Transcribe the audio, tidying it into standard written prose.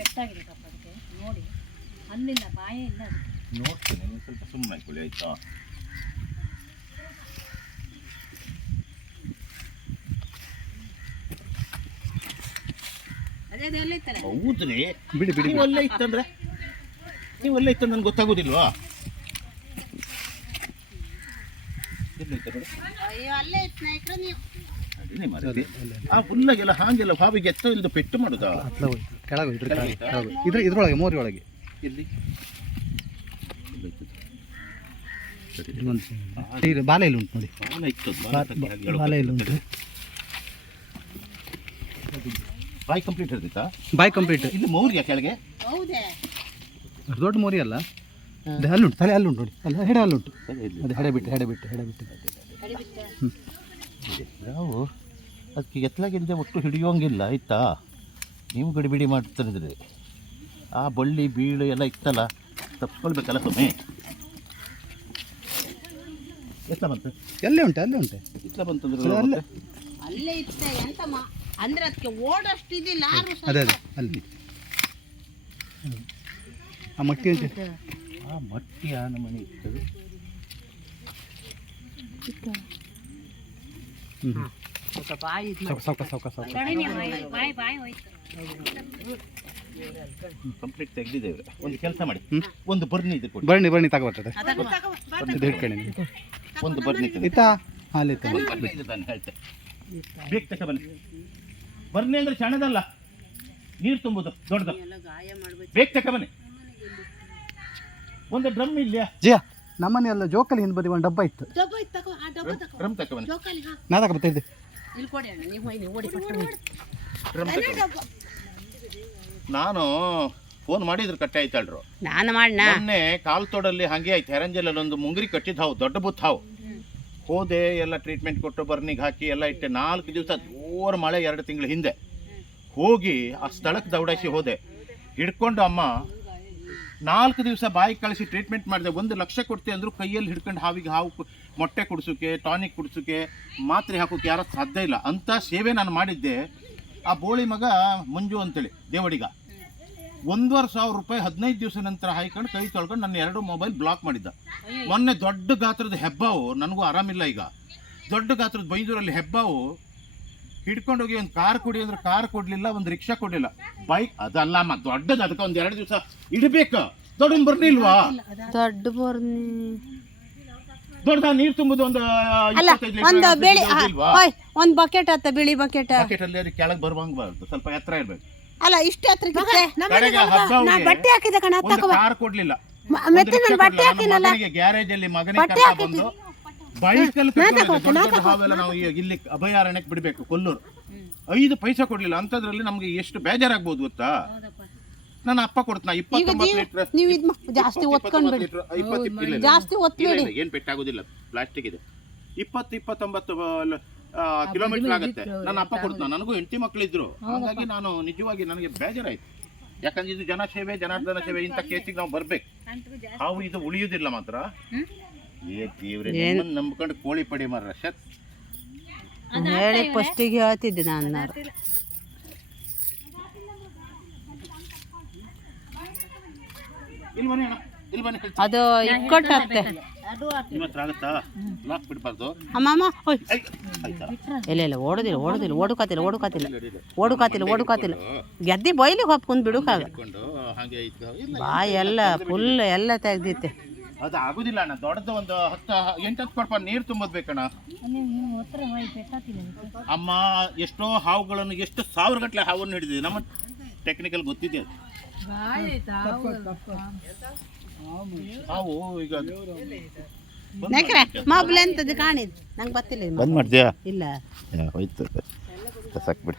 ಪೆಟ್ಟಾಗಿದೆ ಪಾಪ ಅದಕ್ಕೆ ನೋಡಿ, ಅಲ್ಲಿಲ್ಲ ಬಾಯೇ ಇಲ್ಲ ಅದಕ್ಕೆ. ನೋಡ್ತೀನಿ, ನೀವು ಸ್ವಲ್ಪ ಸುಮ್ಮನೆ ಆಯ್ಕೊಳ್ಳಿ ಆಯ್ತಾ. ಹೌದ್ರಿ, ಬಿಡಿ ಬಿಡಿ. ನೀವು ಅಲ್ಲೇ ಇತ್ತಂದ್ರೆ ನನಗೆ ಗೊತ್ತಾಗೋದಿಲ್ವಾ? ಆ ಹುಲ್ಲಾಗೆಲ್ಲ ಹಾಗೆಲ್ಲ ಹಾವಿಗೆ ಎತ್ತ ಇಲ್ಲದ ಪೆಟ್ಟು ಮಾಡುದಾ? ಕೆಳಗೆ ಇದ್ರೊಳಗೆ ಮೋರಿ ಒಳಗೆ ಇಲ್ಲಿ ಬಾಲ ಇಲ್ಲಿ ಉಂಟು ನೋಡಿ, ಬಾಲ ಇಲ್ಲಿ ಉಂಟು. ಬಾಯ್ ಕಂಪ್ಲೀಟ್ ಇರ್ತಿತ್ತಾ? ಬಾಯ್ ಕಂಪ್ಲೀಟ್. ಇಲ್ಲಿ ಮೌರ್ಯ ಕೆಳಗೆ ದೊಡ್ಡ ಮೋರಿ ಅಲ್ಲ, ಅಲ್ಲುಂಟು, ತಲೆ ಅಲ್ಲುಂಟು ನೋಡಿ, ಅಲ್ಲ ಹೆಡೆ ಅಲ್ಲುಂಟು, ಅದು ಹೆಡೆ ಬಿಟ್ಟು ನಾವು ಅದಕ್ಕೆ ಎತ್ತಲಾಗಿಂದ ಒಟ್ಟು ಹಿಡಿಯೋಂಗಿಲ್ಲ ಆಯ್ತಾ. ನೀವು ಗಡಿಬಿಡಿ ಮಾಡ್ತಾರಿದ್ರಿ, ಆ ಬಳ್ಳಿ ಬೀಳು ಎಲ್ಲ ಇತ್ತಲ್ಲ, ತಪ್ಪಿಸ್ಕೊಳ್ಬೇಕಲ್ಲ ಸ್ವಾಮಿ. ಎತ್ತ ಬಂತು, ಎಲ್ಲೇ ಉಂಟು ಇತ್ತ ಬಂತು ಅಲ್ಲೇ ಇತ್ತ ಎಂತಮ್ಮ ಅಂದ್ರೆ ಅದಕ್ಕೆ ಓಡಷ್ಟು ಇದಿಲ್ಲ. ಅದೇ ಅಲ್ಲಿ ಆ ಮಟ್ಟಿ ಉಂಟು, ಆ ಮಟ್ಟಿ ಆ ನಮನೆ ಇತ್ತು. ಕಂಪ್ಲೀಟ್ ತೆಗೆದಿದ್ದೇವೆ. ಒಂದು ಕೆಲಸ ಮಾಡಿ, ಒಂದು ಬರ್ನಿ ಇದೆ ಕೊಡಿ. ಬರ್ನಿ ತಗೋಬರ್ತದೆ, ಹಿಡ್ಕೊಂಡು ಒಂದು ಬರ್ನಿ ಇತ್ತಾ ಅಲ್ಲಿ ನಾನು ಹೇಳ್ತೆ, ಬೇಕು ತಕ ಬನ್ನಿ. ಬರ್ನಿ ಅಂದ್ರೆ ಸಣ್ಣದಲ್ಲ, ನೀರು ತುಂಬುದು ದೊಡ್ಡದು, ಬೇಕು ತಕ ಬನ್ನಿ. ಒಂದು ಡ್ರಮ್ ಇಲ್ಲ ಜಿಯಾ, ನಮ್ಮನೆ ಎಲ್ಲ ಜೋಕಲ್ಲಿ ಹಿಂದೆ ಬದಿ ಒಂದು ಡಬ್ಬ ಇತ್ತು, ಡ್ರಮ್ ತಕ ಬನ್ನಿ. ನಾ ತಗೊಬರ್ತಿದ್ದೆ. ನಾನು ಫೋನ್ ಮಾಡಿದ್ರು ಕಟ್ಟೆ ಆಯ್ತಲ್ರು, ನಾನು ಮಾಡಿ ಮೊನ್ನೆ ಕಾಲ್ ತೋಡಲ್ಲಿ ಹಂಗೆ ಆಯ್ತು. ಹೆರಂಜಲಲ್ಲಿ ಒಂದು ಮುಂಗ್ರಿ ಕಟ್ಟಿದ್ ಹಾವು, ದೊಡ್ಡ ಬುತ್ ಹಾವು. ಹೋದೆ, ಎಲ್ಲ ಟ್ರೀಟ್ಮೆಂಟ್ ಕೊಟ್ಟು ಬರ್ನಿಗೆ ಹಾಕಿ ಎಲ್ಲ ಇಟ್ಟೆ. 4 ದಿವಸ ಜೋರು ಮಳೆ, 2 ತಿಂಗಳ ಹಿಂದೆ ಹೋಗಿ ಆ ಸ್ಥಳಕ್ಕೆ ದೌಡಾಯಿಸಿ ಹೋದೆ. ಹಿಡ್ಕೊಂಡು ಅಮ್ಮ 4 ದಿವಸ ಬಾಯಿ ಕಳಿಸಿ ಟ್ರೀಟ್ಮೆಂಟ್ ಮಾಡಿದೆ. 1 ಲಕ್ಷ ಕೊಡ್ತೀವಿ ಅಂದರು. ಕೈಯಲ್ಲಿ ಹಿಡ್ಕೊಂಡು ಹಾವು ಮೊಟ್ಟೆ ಕುಡಿಸೋಕೆ, ಟಾನಿಕ್ ಕುಡಿಸೋಕೆ, ಮಾತ್ರೆ ಹಾಕೋಕೆ ಯಾರು ಸಾಧ್ಯ ಇಲ್ಲ ಅಂಥ ಸೇವೆ ನಾನು ಮಾಡಿದ್ದೆ. ಆ ಬೋಳಿ ಮಗ ಮಂಜು ಅಂತೇಳಿ ದೇವಡಿಗ 1,500 ರೂಪಾಯಿ 15 ದಿವಸ ನಂತರ ಹಾಯ್ಕೊಂಡು ಕೈ ತೊಳ್ಕೊಂಡು ನನ್ನ 2 ಮೊಬೈಲ್ ಬ್ಲಾಕ್ ಮಾಡಿದ್ದ. ಮೊನ್ನೆ ದೊಡ್ಡ ಗಾತ್ರದ ಹೆಬ್ಬಾವು, ನನಗೂ ಆರಾಮಿಲ್ಲ ಈಗ, ದೊಡ್ಡ ಗಾತ್ರದ ಬೈಂದೂರಲ್ಲಿ ಹೆಬ್ಬಾವು ಹಿಡ್ಕೊಂಡೋಗಿ ಒಂದು ಕಾರ್ ಕೊಡಿ ಅಂದ್ರೆ ಕಾರ್ ಕೊಡಲಿಲ್ಲ, ಒಂದು ರಿಕ್ಷಾ ಕೊಡಲಿಲ್ಲ, ಬೈಕ್ ಅದಲ್ಲಮ್ಮ ದೊಡ್ಡದು. ಅದಕ್ಕೆ ಒಂದು 2 ದಿವಸ ಇಡಬೇಕು. ದೊಡ್ಡ ಬರ್ನಿಲ್ವಾ? ದೊಡ್ಡ ಬರ್ನಿ ದೊಡ್ಡ ನೀರು ತುಂಬುದು ಒಂದು ಒಂದು ಬಕೆಟ್ ಆತ, ಬಿಳಿ ಬಕೆಟ್. ಬಕೆಟ್ ಅಲ್ಲಿ ಕೆಳಗೆ ಬರುವಂಗಬಾರ್ದು, ಸ್ವಲ್ಪ ಎತ್ತರ ಇರ್ಬೇಕು. ಅಲ್ಲ ಇಷ್ಟು ಹತ್ರ ಬಟ್ಟೆ ಹಾಕಿದ ಕಾರ್ ಕೊಡ್ಲಿಲ್ಲ, ಗ್ಯಾರೇಜ್ ಅಲ್ಲಿ ಮಗನಿಗೆ ಬಂದು ಬೈಕಲ್ಲಿ ಹಾವೆಲ್ಲ ನಾವು ಇಲ್ಲಿ ಅಭಯಾರಣ್ಯಕ್ಕೆ ಬಿಡ್ಬೇಕು, ಕೊಲ್ಲೂರು. 5 ಪೈಸೆ ಕೊಡ್ಲಿಲ್ಲ. ಅಂತದ್ರಲ್ಲಿ ನಮ್ಗೆ ಎಷ್ಟು ಬೇಜಾರಾಗ್ಬೋದು ಗೊತ್ತಾ? ನನ್ನ ಅಪ್ಪ ಕೊಡ್ತಾನ 29 ಲೀಟರ್, ಜಾಸ್ತಿ ಒತ್ಕೊಂಡ್ಬಿಡಿ, ಜಾಸ್ತಿ ಒತ್ಬೇಡಿ, ಏನ್ ಪೆಟ್ಟಾಗೋದಿಲ್ಲ, ಪ್ಲಾಸ್ಟಿಕ್ ಇದೆ. 20-29 ಕಿಲೋಮೀಟರ್ ಆಗುತ್ತೆ. ನನ್ನ ಅಪ್ಪ ಕೊಡ್ತಾನ. ನನಗೂ ಹೆಂಡತಿ ಮಕ್ಕಳಿದ್ರು, ಹಾಗಾಗಿ ನಾನು ನಿಜವಾಗಿ ನನಗೆ ಬೇಜಾರಾಯ್ತು. ಯಾಕಂದ್ರೆ ಇದು ಜನಸೇವೆ, ಜನಾರ್ದನ ಸೇವೆ, ಇಂಥ ಕೇಸಿಗೆ ನಾವು ಬರ್ಬೇಕು. ಹಾವು ಇದು ಉಳಿಯುವುದಿಲ್ಲ ಮಾತ್ರ. ನಂಬ್ಕೊಂಡು ಕೋಳಿ ಪಡಿ ಮಾರ ಶತ್ ಹೇಳಿ ಫಸ್ಟಿಗೆ ಹೇಳ್ತಿದ್ದೆ ನಾನು. ಅದು ಇಕ್ಕೊಟ್ಟೆ ನಿಮ್ಮ ಹತ್ರ ಆಗುತ್ತಾ? ಲಾಕ್ ಬಿಡ್ಬಾರ್ದು ಅಮ್ಮಮ್ಮ. ಇಲ್ಲ ಓಡುಕಾತಿಲ್ಲ ಗೆದ್ದಿ ಬೈಲಿಗೆ ಹೊಪ್ಕೊಂಡು ಬಿಡುಕಾಗ ಬಾ ಎಲ್ಲ ಫುಲ್ ಎಲ್ಲ ತೆಗ್ದಿತ್ತೆ. ಅದು ಆಗುದಿಲ್ಲ ಅಣ್ಣ, ದೊಡ್ಡದು ಒಂದು 10-8 ಕೊಡ್ಪ ನೀರು ತುಂಬೋದು ಬೇಕಣ್ಣ. ಅಮ್ಮ ಎಷ್ಟೋ ಹಾವುಗಳನ್ನು, ಎಷ್ಟು 1000 ಗಟ್ಟಲೆ ಹಾವನ್ನು ಹಿಡಿದಿದೆ. ನಮ್ಮ ಟೆಕ್ನಿಕಲ್ ಗೊತ್ತಿದೆ ಅದು. ಹಾವು ಈಗ ಮೊಬೈಲ್ ಎಂತದ್ದು ಕಾಣಿದ್ ನಂಗೆ ಗೊತ್ತಿಲ್ಲ. ಬಂದ್ ಮಾಡ್ತೀಯಾ? ಇಲ್ಲ ಹೋಯ್ತು ಸಾಕ್ಬಿಡಿ.